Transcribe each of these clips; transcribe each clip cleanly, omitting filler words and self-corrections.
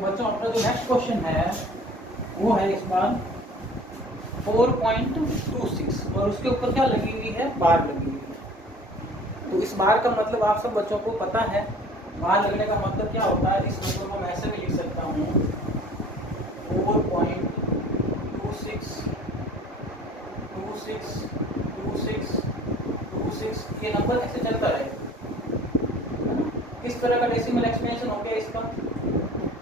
बच्चों अपना जो नेक्स्ट क्वेश्चन है वो है इस बार 4.26 और उसके ऊपर क्या लगी हुई है, बार लगी हुई है। तो इस बार का मतलब आप सब बच्चों को पता है, बार लगने का मतलब क्या होता है। इस नंबर को मैं ऐसे भी लिख सकता हूँ 4.26262626, ये नंबर ऐसे चलता रहेगा। किस तरह का डेसिमल एक्सपेंशन हो गया इसका,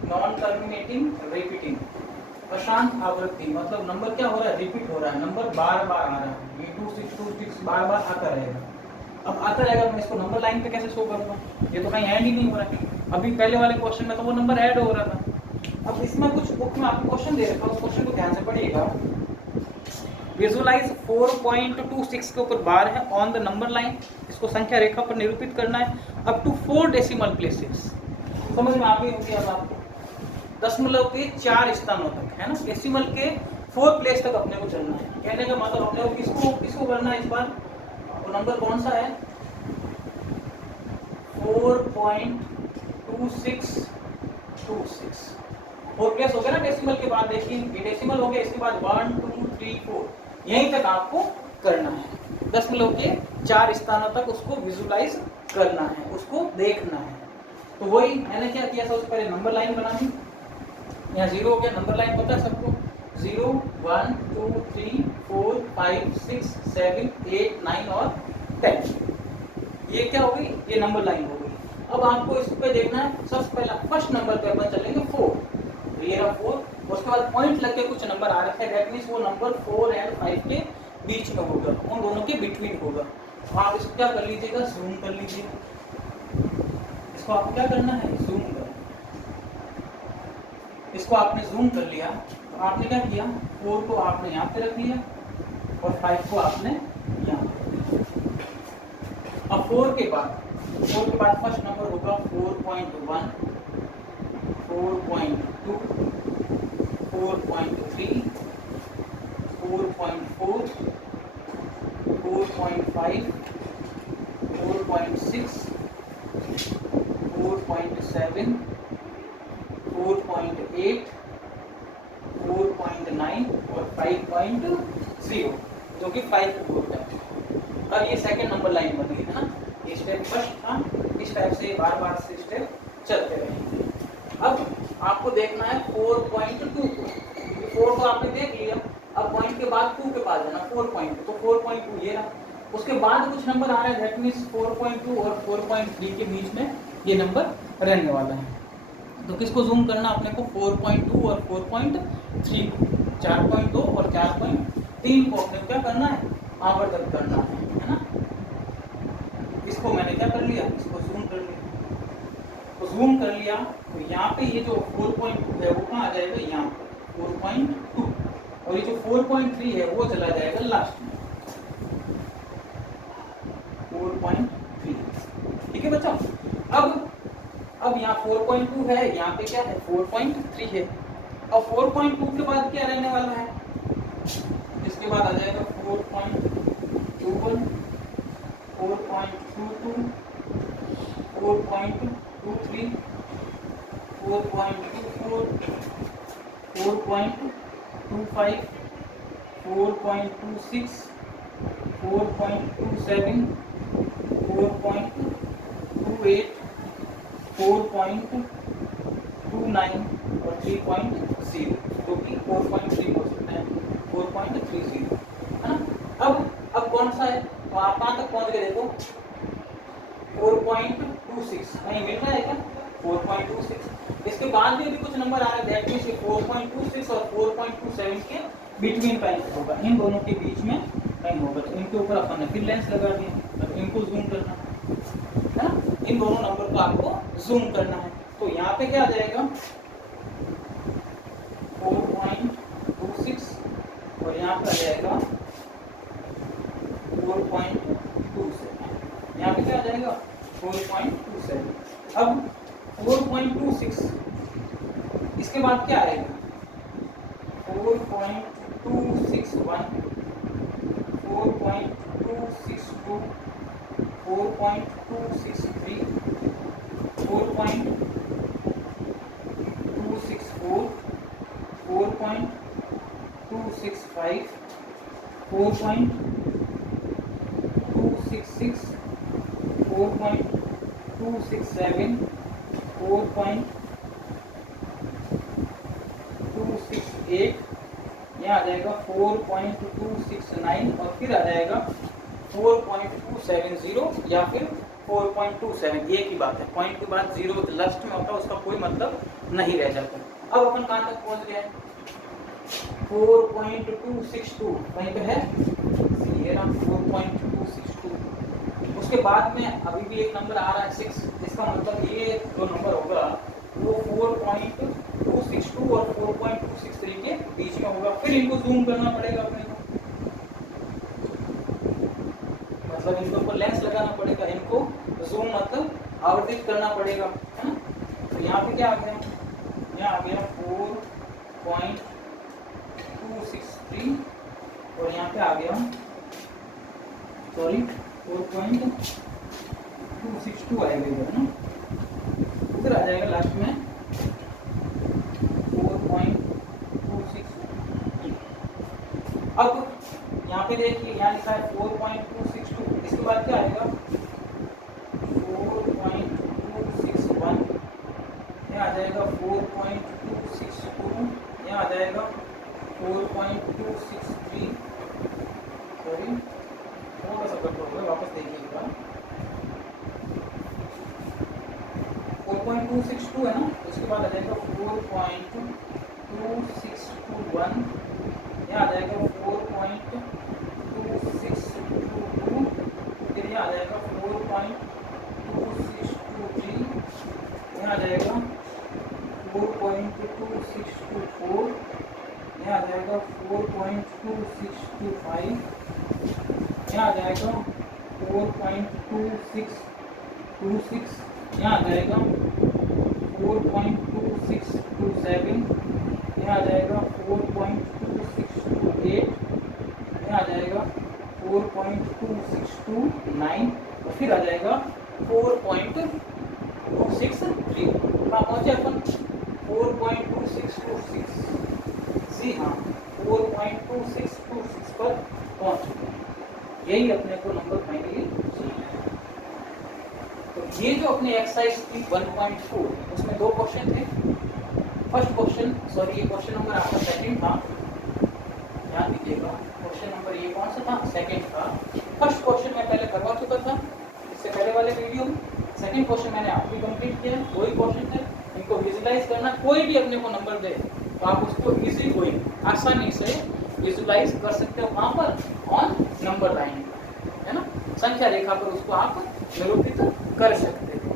नॉन टर्मिनेटिंग रिपीटिंग, अशांत आवृत्ति, मतलब नंबर क्या हो रहा है, रिपीट हो रहा है, नंबर बार बार आ रहा है। ये 2626 बार बार आता रहेगा। अब आता रहेगा, मैं इसको नंबर लाइन पे कैसे शो करूंगा, ये तो कहीं ऐड ही नहीं हो रहा है। अभी पहले वाले क्वेश्चन में तो वो नंबर ऐड हो रहा था। अब इसमें कुछ बुक में आपको क्वेश्चन दे रखा है, उस क्वेश्चन को ध्यान से पढ़िएगा। विजुअलाइज 4.26 के ऊपर बार है ऑन द नंबर लाइन, इसको संख्या रेखा पर निरूपित करना है अप टू 4 डेसिमल प्लेसेस। समझ में आ गई होगी अब आपको, दशमलव के 4 स्थानों तक, है ना, डेसिमल के 4 प्लेस तक अपने को चलना है। कहने का मतलब अपने को किसको करना है इस बार, वो नंबर कौन सा है, 4.2626। 4 प्लेस हो गया ना डेसिमल के बाद, देखिए ये डेसिमल हो गया, इसके बाद 1 2 3 4 यहीं तक आपको करना है। दशमलव के 4 स्थानों तक उसको विजुलाइज करना है, उसको देखना है। तो वही मैंने क्या किया, सबसे पहले नंबर लाइन बना दी। यहाँ 0 हो गया, नंबर लाइन पता है सबको, 0 1 2 3 4 5 6 7 8 9 और 10। ये क्या हो गई, ये नंबर लाइन हो गई। अब आपको इस पे देखना है, सबसे पहला फर्स्ट नंबर पे अपन चलेंगे 4, ये रहा 4, उसके बाद पॉइंट लग के कुछ नंबर आ रखे हैं, दैट मींस वो नंबर 4 एंड 5 के बीच में होगा, उन दोनों के बिटवीन होगा। तो आप इसको क्या कर लीजिएगा, जूम कर लीजिए। इसको आपको क्या करना है, जूम कर, इसको आपने जूम कर लिया। तो आपने क्या किया, 4 को आपने यहाँ पे रख लिया और 5 को आपने यहाँ पे रख लिया। अब 4 के बाद फर्स्ट नंबर होगा 4.1, 4.2, 4.3, 4.4, 4.5, 4.6, 4.7, 4.8, 4.9 और 5.0, जो कि 5 को बोलता है। अब ये सेकंड नंबर लाइन बन गई ना, ये स्टेप फर्स्ट था, इस टाइप से बार बार से स्टेप चलते रहेंगे। अब आपको देखना है 4.2 को, 4 को आपने देख लिया, अब पॉइंट के बाद 2 के पास जाना, 4.2, तो 4.2 ये रहा। उसके बाद कुछ नंबर आ रहे हैं, दैट मींस 4.2 और 4.3 के बीच में ये नंबर रहने वाला है। तो किसको जूम करना अपने को, 4.2 और 4.3 को, 4.2 और 4.3 को अपने को क्या करना है, आवर्धक करना है ना। इसको मैंने क्या कर लिया, इसको जूम कर लिया। तो जूम कर लिया तो यहाँ पे ये जो 4.2 है वो कहाँ आ जाएगा, यहाँ पर 4.2, और ये जो 4.3 है वो चला जाएगा लास्ट में 4.3। ठीक है बच्चों। अब यहाँ 4.2 है, यहाँ पे क्या है 4.3 है। अब 4.2 के बाद क्या रहने वाला है, इसके बाद आ जाएगा 4.21, 4.22, 4.23, 4.24, 4.25, 4.26, 4.27, 4.28, 4.29 और 3.0, जो कि 4.3 हो सकता है, 4.30 है ना। अब कौन सा है, तो आप कहाँ तक पहुँच गए देखो, 4.26 कहीं मिल रहा है क्या, 4.26। इसके बाद भी अभी कुछ नंबर आ रहा है, दैट मींस 4.26 और 4.27 के बिटवीन कहीं होगा, इन दोनों के बीच में कहीं होगा। तो इनके ऊपर अपन ने फिर लेंस लगा दिया, अब इनको जूम करना है ना, इन दोनों नंबर को आपको जूम करना है। तो यहाँ पे क्या आ जाएगा 4.26 और यहाँ पे आ जाएगा 4.27, यहाँ पे क्या आ जाएगा 4.27। अब 4.26 इसके बाद क्या आएगा, 4.261, 4.262, 4.263, 4.264, 4.266, 4.267, 4.268, यहाँ आ जाएगा 4.269 और फिर आ जाएगा 4.270 या फिर 4.27। एक ही बात है, पॉइंट के बाद जीरो लास्ट में होता है, उसका कोई मतलब नहीं रह जाता। अब अपन कहाँ तक पहुँच गए? 4.262 वहीं पे है, ये रहा 4.262। उसके बाद में अभी भी एक नंबर आ रहा है 6, इसका मतलब ये जो नंबर होगा वो 4.262 और 4.263 के बीच में होगा। फिर इनको जूम करना पड़ेगा अपने को, मतलब इनके ऊपर लेंस लगाना पड़ेगा, इनको जूम मतलब आवर्धित करना पड़ेगा, है ना। तो यहाँ पे क्या आ गया? यहाँ आ गया 4.263 और यहाँ पे आ गया 4.262 आएगा इधर ना, फिर आ जाएगा लास्ट में 4.263। अब यहाँ पे देखिए, यहाँ लिखा है 4.262, इसके बाद क्या आएगा 4.261, यहाँ आ जाएगा 4.262, यहाँ आ जाएगा 4.263, सॉरी थोड़ा सा कट होगा, वापस देखिएगा। 4.262 है ना, उसके बाद आ जाएगा 4.261, यहाँ आ जाएगा 4.2622, फिर यहाँ आ जाएगा 4.2623, यहाँ आ जाएगा 4.2624, यहाँ आ जाएगा 4.2625, यहाँ आ जाएगा 4.2626, यहाँ आ जाएगा 4.2627, यहाँ आ जाएगा 4.2628, यहाँ आ जाएगा 4.2629 और फिर आ जाएगा 4.263। कहाँ पहुँचे अपन? 4.2626, जी हाँ 4.2626 पर पहुँच चुके हैं। यही अपने को नंबर फाइनली चाहिए। तो ये जो अपने एक्सरसाइज थी 1.4, उसमें दो क्वेश्चन थे। फर्स्ट क्वेश्चन, सॉरी ये क्वेश्चन नंबर आपका सेकंड था, ध्यान दीजिएगा। क्वेश्चन नंबर ये कौन सा था? सेकंड था। फर्स्ट क्वेश्चन मैं पहले करवा चुका था इससे पहले वाले वीडियो में। सेकंड क्वेश्चन मैंने आप भी कंप्लीट किया, वही क्वेश्चन है। इनको विजुलाइज करना, कोई भी अपने को नंबर दे तो आप उसको इजी कोई आसानी से विजुलाइज कर सकते हो। वहाँ पर ऑन नंबर लाइन, है ना, संख्या रेखा पर उसको आप निरूपित कर सकते हो।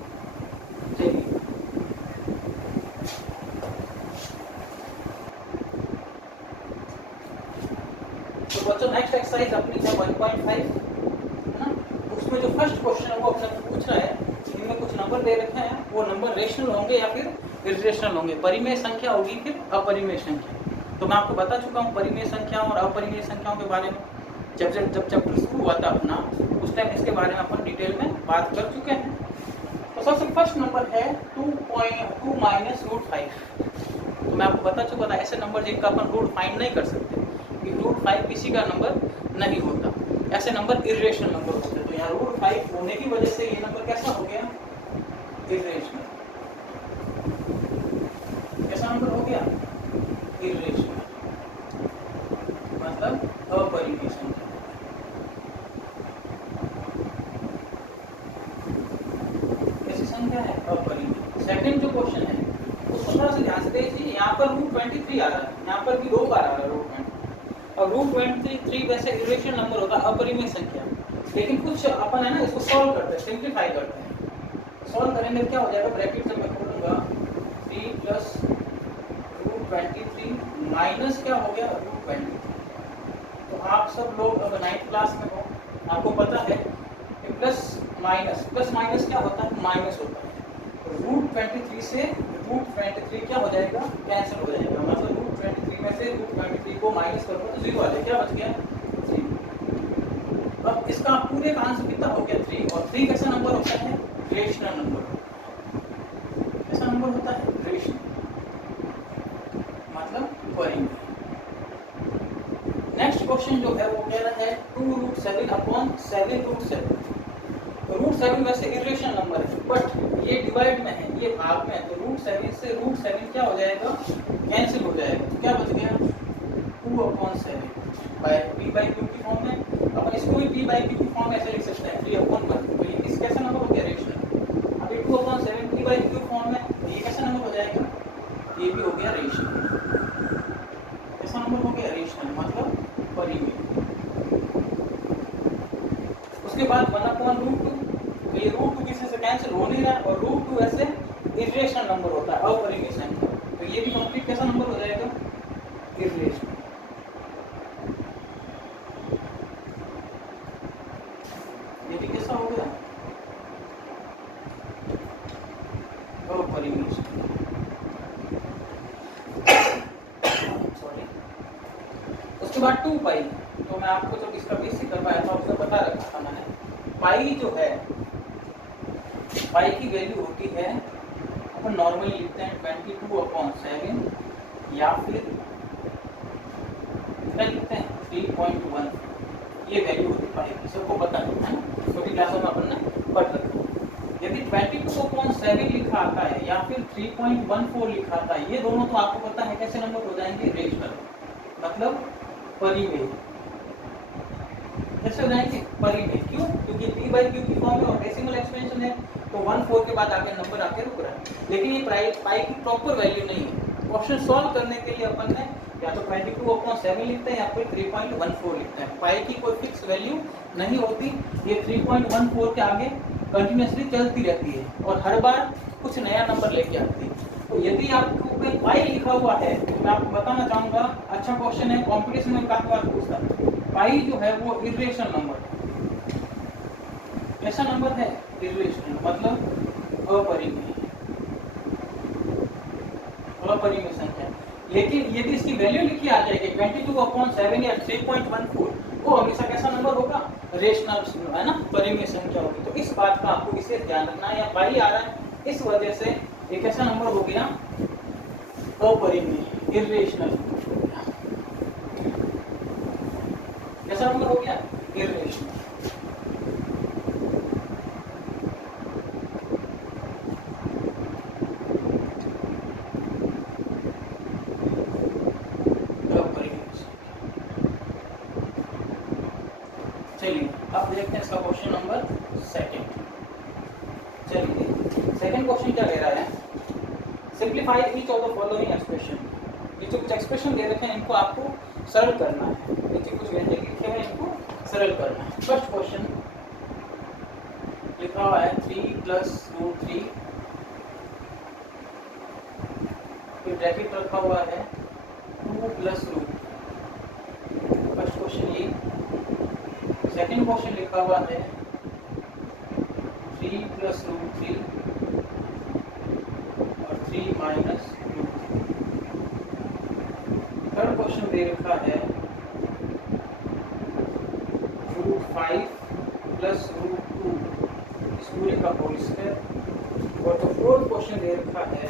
चलिए तो बच्चों नेक्स्ट एक्सरसाइज अपनी है 1.5, है ना। उसमें जो फर्स्ट क्वेश्चन है वो अपने पूछ रहा है, इनमें कुछ नंबर दे रखे हैं, वो नंबर रेशनल होंगे या फिर इर्रेशनल होंगे। परिमेय संख्या होगी फिर अपरिमेय संख्या। तो मैं आपको बता चुका हूँ परिमेय संख्याओं और अपरिमेय संख्याओं के बारे में। जब चैप्टर शुरू हुआ था अपना, उस टाइम इसके बारे में अपन डिटेल में बात कर चुके हैं। तो सबसे फर्स्ट नंबर है 2 - √5। तो मैं आपको बता चुका था ऐसे नंबर जिनका अपन रूट फाइंड नहीं कर सकते, कि √5 किसी का नंबर नहीं होता, ऐसे नंबर इर्रेशनल नंबर होते हैं। तो यहाँ √5 होने की वजह से ये नंबर कैसा हो गया? इर्रेशनल। कैसा नंबर हो गया? इर्रेशनल, मतलब अपरिमेय संख्या। कैसी संख्या है? अपरिमेय। सेकंड जो क्वेश्चन है वो थोड़ा सा ध्यान से देखिए, यहाँ पर √23 आ रहा है, यहाँ पर भी 2 बार आ रहा है √23। और √23 वैसे इर्रेशनल नंबर होता है, अपरिमेय संख्या। लेकिन कुछ अपन है ना इसको सॉल्व करते हैं, सिंप्लीफाई करते हैं। सॉल्व करेंगे क्या हो जाएगा? ब्रैकेट से मैं खोलूंगा 3 + √23 माइनस क्या हो गया? √23। तो आप सब लोग अगर 9th क्लास में हो, आपको पता है कि प्लस माइनस क्या होता है? माइनस होता है। √23 से √23 क्या हो जाएगा? कैंसिल हो जाएगा। मतलब √23 में से √23 को माइनस करोगे तो 0 आ जाएगा। क्या बच गया? 3। अब इसका पूरे का आंसर कितना हो गया? 3। और 3 कैसा नंबर होता है? Rational number. कैसा नंबर होता है? रेशनल, मतलब परिमेय। नेक्स्ट क्वेश्चन जो है वो कह रहा है 2√7/7 √7 वैसे इरेशनल नंबर है, बट ये डिवाइड में है, ये भाग में है, तो √7 से √7 क्या हो जाएगा, कैंसिल हो जाएगा। तो क्या बच गया 2/7 बाय p/q की फॉर्म में। अब इसको भी p/q की फॉर्म में ऐसे लिख सकते हैं 3/1। तो ये किस कैसा नंबर हो गया, रेशनल। अभी 2/7 p/q फॉर्म में, तो ये कैसा नंबर हो जाएगा, ये भी हो गया रेशनल। कैसा नंबर हो गया, रेशनल, मतलब परिमेय। उसके बाद 1/√2, तो ये √2 किसी से कैंसिल हो नहीं रहा, और √2 ऐसे इरेशनल नंबर होता है, अपरिमेय संख्या। तो ये भी कंप्लीट कैसा नंबर हो जाएगा, इरेशनल। ये भी कैसा हो गया, अपरिमेय संख्या। सॉरी। उसके बाद 2 पाई, तो मैं आपको जब इसका बेसिक करवाया था उसको बता रखा था मैंने। पाई जो है, पाई की वैल्यू होती है, अपन नॉर्मली लिखते हैं 22/7, या फिर क्या लिखते हैं 3.1। ये वैल्यू होती है पाई की, सबको पता है ना, छोटी क्लासों में अपन ने पढ़ रखा है। यदि 22/7 लिखा आता है या फिर 3.14 लिखा आता है, ये दोनों तो आपको पता है कैसे नंबर हो जाएंगे, रेशनल, मतलब परिमेय। कैसे हो जाएंगे, परिमेय। क्यों, क्योंकि p/q की फॉर्म में और डेसिमल एक्सपेंशन है, तो 1/4 के बाद आगे नंबर आके रुक रहा है। लेकिन ये पाई की प्रॉपर वैल्यू नहीं है। क्वेश्चन सॉल्व करने के लिए अपन ने या तो 22/7 लिखते हैं या फिर 3.14 लिखते हैं। पाई की कोई फिक्स वैल्यू नहीं होती, ये 3.14 के आगे कंटिन्यूसली चलती रहती है और हर बार कुछ नया नंबर लेके आती है। तो यदि आपको कोई पाई लिखा हुआ है, तो मैं आपको बताना चाहूंगा, अच्छा क्वेश्चन है, कॉम्पिटिशन में काफी बार पूछता है। पाई जो है वो इरेशनल नंबर है। कैसा नंबर है, इरेशनल, मतलब अपरिमेय, अपरिमेय संख्या। लेकिन यदि इसकी वैल्यू लिखी आ जाएगी 22/7 या 3.14, वो हमेशा कैसा नंबर होगा, रेशनल, है ना, परिमेय संख्या होगी। तो इस बात का आपको विशेष ध्यान रखना है। या पाई आ रहा है, इस वजह से ये कैसा नंबर हो गया, अपरिमेय, इरेशनल। कैसा नंबर हो गया, इरेशनल। चलिए अब देखते हैं इसका क्वेश्चन नंबर सेकंड। चलिए सेकंड क्वेश्चन क्या दे रहा है, simplify each of the following expression. ये जो कुछ एक्सप्रेशन दे रखे हैं इनको आपको सरल करना है, नीचे कुछ व्यंजक लिखे हैं इनको सरल करना है। फर्स्ट क्वेश्चन लिखा हुआ है 3 + √3, फिर ब्रैकेट रखा हुआ है 2 + √। फर्स्ट क्वेश्चन ये। सेकंड क्वेश्चन लिखा हुआ है 3 + √3 और 3 - √3। थर्ड क्वेश्चन दे रखा है √5 + √2 इस पूरे का होल स्क्वायर। और जो फोर्थ क्वेश्चन दे रखा है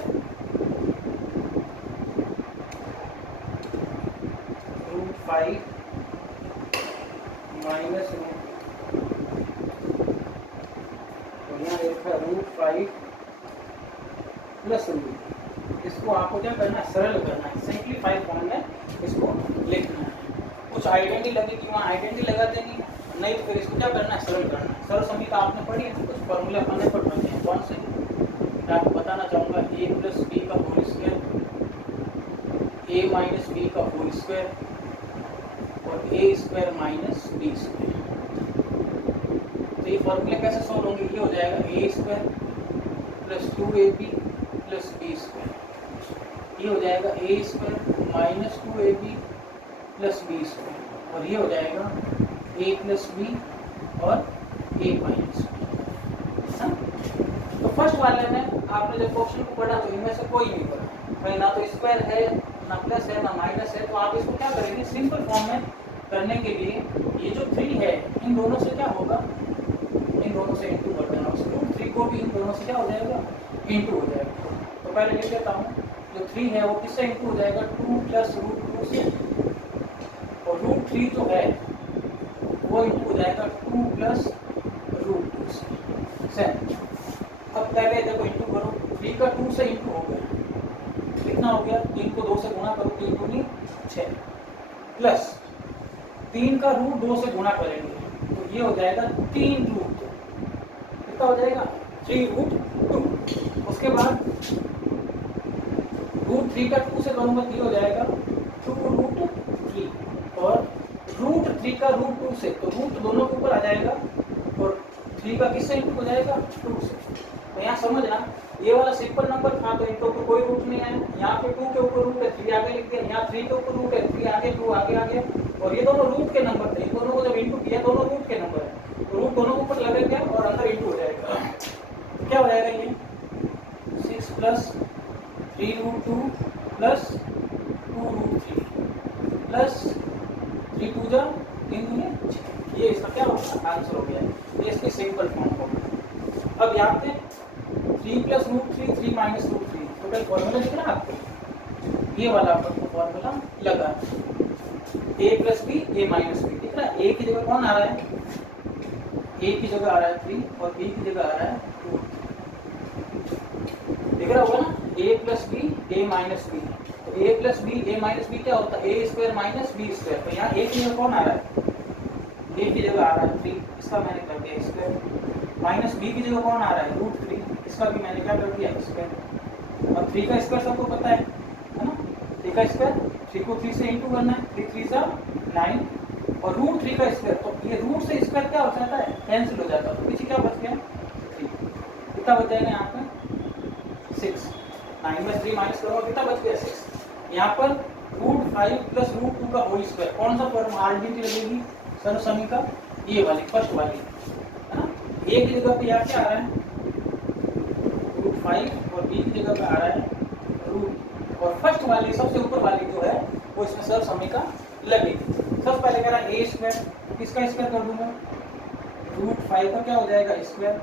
√5 - √2, और यहाँ देखा √5 + √2। इसको आपको क्या करना है, सरल करना है, सिंप्लीफाई फॉर्म में इसको लिखना है। कुछ आइडेंटिटी लगेगी वहाँ आइडेंटिटी लगा देनी, नहीं तो फिर इसको क्या करना है, सरल करना है। सरल समीकरण आपने पढ़ी है, कुछ फॉर्मूले अपने पढ़ रखे हैं। कौन से, मैं आपको बताना चाहूँगा, a + b का होल स्क्वायर, a - b का होल स्क्वायर और a² - b²। तो ये फॉर्मूले कैसे सॉल्व होंगे, ये हो जाएगा a² + 2ab + b²। ये हो जाएगा a² - 2ab + b², और ये हो जाएगा a + b और a - b। तो फर्स्ट वाले में आपने जब क्वेश्चन को पढ़ा तो इनमें से कोई नहीं पढ़ा, भाई ना तो स्क्वायर है, ना प्लस है, ना माइनस है। तो आप इसको क्या करेंगे, सिंपल फॉर्म में करने के लिए ये जो 3 है इन दोनों से क्या होगा, इन दोनों से इंटू कर देना। उस √3 को भी इन दोनों से क्या हो जाएगा, इंटू हो जाएगा। तो पहले लिख देता हूँ, जो 3 है वो किससे इंटू हो जाएगा, 2 + √2 से। और √3 जो है वो इंटू हो जाएगा 2 प्लस रूट 2 सेम। अब पहले देखो इंटू करो, 3 का 2 से इंटू हो गया, कितना हो गया, 3 को 2 से गुणा करो, 3 दूनी 6 प्लस 3 का रूट 2 से गुणा करेंगे तो ये हो जाएगा 3 रूट 2, कितना हो जाएगा 3 रूट 2। उसके बाद रूट 3 का 2 से करूँगा तो ये हो जाएगा 2 रूट 3 और रूट 3 का रूट 2 से, तो रूट दोनों के ऊपर आ जाएगा और 3 का किससे इंटू हो जाएगा 2 से। तो यहाँ समझना ये वाला सिंपल नंबर था तो इनके ऊपर कोई रूट नहीं आया, यहाँ पे 2 के ऊपर रूट है 3 आगे लिख दिया, यहाँ 3 के ऊपर रूट है 3 आगे 2 आगे आ गया और ये दोनों रूट के नंबर थे, इन दोनों को जब इंटू किया दोनों रूट के नंबर है तो रूट दोनों के ऊपर लगेगा और अंदर इंटू हो जाएगा। तो क्या हो जाएगा ये 6 plus 3 root 2 plus 2 root 3 plus 3 2 जा 3 दूनी, ये इसका क्या होगा आंसर हो गया, ये इसकी सिंपल फॉर्म होगा। अब यहाँ पे 3 प्लस रूट 3 3 माइनस रूट 3 तो क्या फॉर्मूला दिख रहा है आपको, ये वाला आपको फॉर्मूला लगा a plus B A minus B दिख रहा है। a की जगह कौन आ रहा है, a की जगह आ रहा है 3 और b की जगह आ रहा है 2, दिख रहा होगा ना, a plus B A minus B, तो a plus B A minus B क्या होता है a square minus B square, तो यहाँ a की जगह कौन आ रहा है, a की जगह आ रहा है 3, इसका मैंने कर दिया स्क्वायर, माइनस b की जगह कौन आ रहा है रूट 3, इसका भी मैंने क्या कर दिया स्क्वायर, और 3 का स्क्वायर सबको पता है ना, 3 का स्क्वायर 3 को 3 से इंटू करना है, 3 3 सा 9 और रूट 3 का स्क्वायर, तो ये रूट से स्क्वायर क्या हो जाता है कैंसिल हो जाता है, तो पीछे क्या बच गया 3, कितना बच जाएगा यहाँ पे 6, 9 में 3 माइनस करो कितना बच गया 6। यहाँ पर रूट 5 प्लस रूट 2 का होल स्क्वायर, कौन सा फॉर्म आरडीटी लगेगी सर्वसमी का, ये वाली फर्स्ट वाली है ना, a की जगह पे यहाँ क्या आ रहा है रूट 5 और b की जगह पे आ रहा है रूट, और फर्स्ट वाली सबसे ऊपर वाली जो है वो इसमें सर्वसमी का लगेगी। सबसे पहले कह रहा है a स्क्वायर, किसका स्क्वायर कर दूंगा रूट 5 का क्या हो जाएगा स्क्वायर,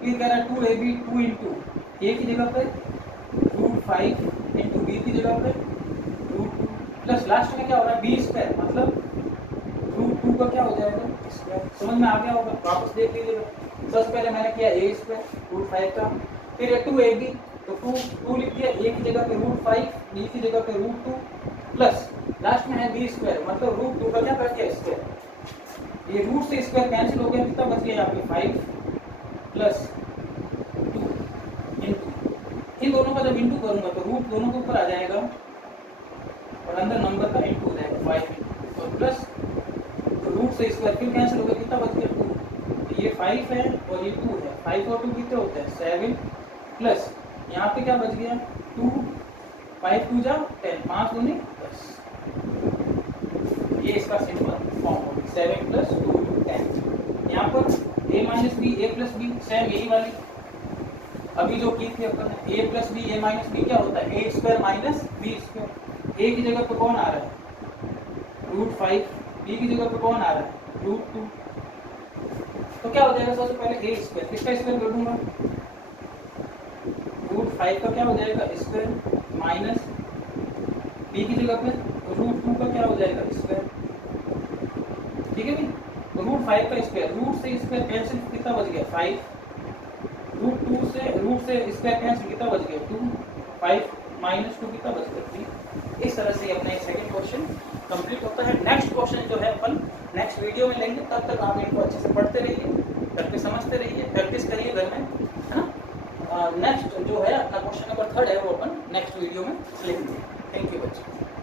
फिर कह रहा है 2ab 2 इंटू a की जगह पे रूट 5 इंटू b की जगह पे रूट 2 प्लस लास्ट में क्या हो रहा है b स्क्वायर, मतलब रूट 2 का क्या हो जाएगा स्क्वायर। समझ में आ गया होगा, वापस देख लीजिएगा। सबसे पहले मैंने किया a स्क्वायर रूट 5 का, फिर 2ab तो 2 लिख दिया, a की जगह पे रूट 5 b की जगह पे रूट 2 प्लस लास्ट में है b स्क्वायर, मतलब रूट 2 का क्या कर दिया स्क्वायर, ये रूट से स्क्वायर कैंसिल हो गया, कितना बच गया यहाँ पे 5 प्लस 2 इंटू, इन दोनों का जब इंटू करूंगा तो रूट दोनों के ऊपर आ जाएगा और अंदर नंबर का इंटू हो जाएगा 5 और प्लस रूट से स्क्वायर फिर कैंसिल हो गया, कितना बच गया 2, ये 5 है और ये 2 है, 5 और 2 कितने होते हैं 7 प्लस यहाँ पे क्या बच गया 2 5 2 जा 10 5 दूनी 10, ये इसका सिंपल फॉर्म होगी 7 प्लस 2 10। यहाँ पर a minus B A plus B same यही वाली अभी जो की थी अपन a plus B A minus B क्या होता है a square minus B square, a की जगह पे कौन आ रहा है रूट 5, b की जगह पे कौन आ रहा है रूट 2, तो क्या हो जाएगा सबसे पहले a स्क्वायर, किसका स्क्वायर कर दूंगा रूट 5 का क्या हो जाएगा स्क्वायर माइनस b की जगह पे रूट 2 का क्या हो जाएगा स्क्वायर, ठीक है भाई, तो रूट 5 का स्क्वायर, रूट से स्क्वायर कैंसिल कितना बच गया 5, रूट 2 से स्क्वायर कैंसिल कितना बच गया 2, 5 माइनस 2 कितना बच गया 3। इस तरह से अपना सेकंड क्वेश्चन कंप्लीट होता है। नेक्स्ट क्वेश्चन जो है अपन नेक्स्ट वीडियो में लेंगे, तब तक आप इनको अच्छे से पढ़ते रहिए, करके समझते रहिए, प्रैक्टिस करिए घर में, है ना। नेक्स्ट जो है अपना क्वेश्चन नंबर 3 है वो अपन नेक्स्ट वीडियो में लेंगे। थैंक यू बच्चों।